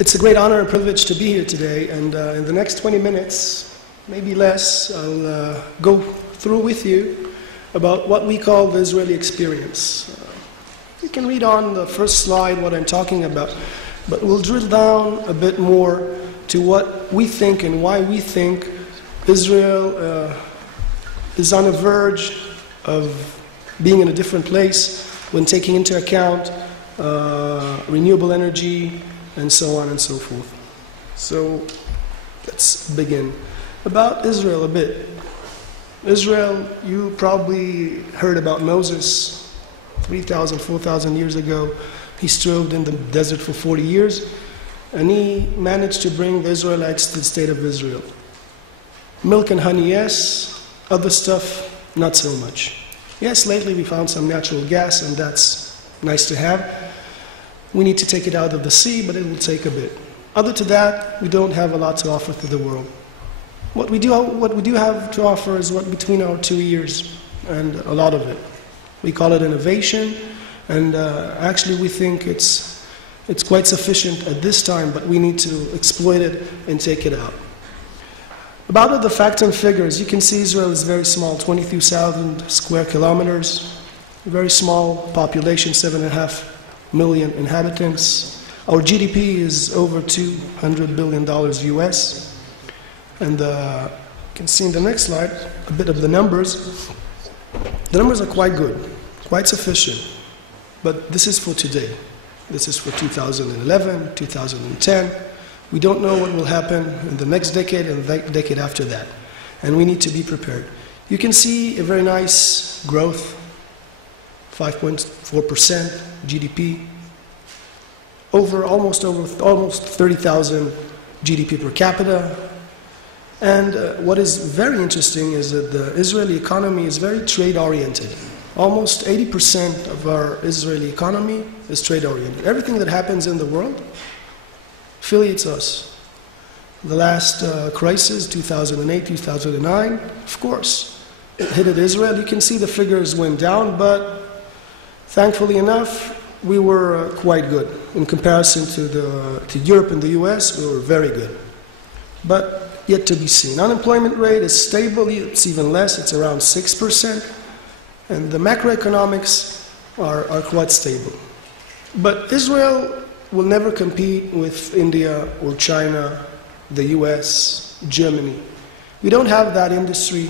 It's a great honor and privilege to be here today, and in the next 20 minutes, maybe less, I'll go through with you about what we call the Israeli experience. You can read on the first slide what I'm talking about, but we'll drill down a bit more to what we think and why we think Israel is on the verge of being in a different place when taking into account renewable energy, and so on and so forth. So let's begin. About Israel a bit. Israel, you probably heard about Moses 3,000, 4,000 years ago. He strode in the desert for 40 years, and he managed to bring the Israelites to the state of Israel. Milk and honey, yes. Other stuff, not so much. Yes, lately we found some natural gas, and that's nice to have. We need to take it out of the sea, but it will take a bit. Other to that, we don't have a lot to offer to the world. What we do have to offer is what between our 2 ears, and a lot of it. We call it innovation, and actually we think it's quite sufficient at this time, but we need to exploit it and take it out. About the facts and figures, you can see Israel is very small, 23,000 square kilometers, very small population, 7.5 million inhabitants. Our GDP is over $200 billion US. And you can see in the next slide a bit of the numbers. The numbers are quite good, quite sufficient. But this is for today. This is for 2011, 2010. We don't know what will happen in the next decade and the decade after that. And we need to be prepared. You can see a very nice growth, 5.4% GDP, almost 30,000 GDP per capita. And what is very interesting is that the Israeli economy is very trade-oriented. Almost 80% of our Israeli economy is trade-oriented. Everything that happens in the world affiliates us. The last crisis, 2008, 2009, of course, it hit at Israel. You can see the figures went down, but thankfully enough, we were quite good. In comparison to Europe and the US, we were very good. But yet to be seen. Unemployment rate is stable, it's even less, it's around 6%. And the macroeconomics are quite stable. But Israel will never compete with India or China, the US, Germany. We don't have that industry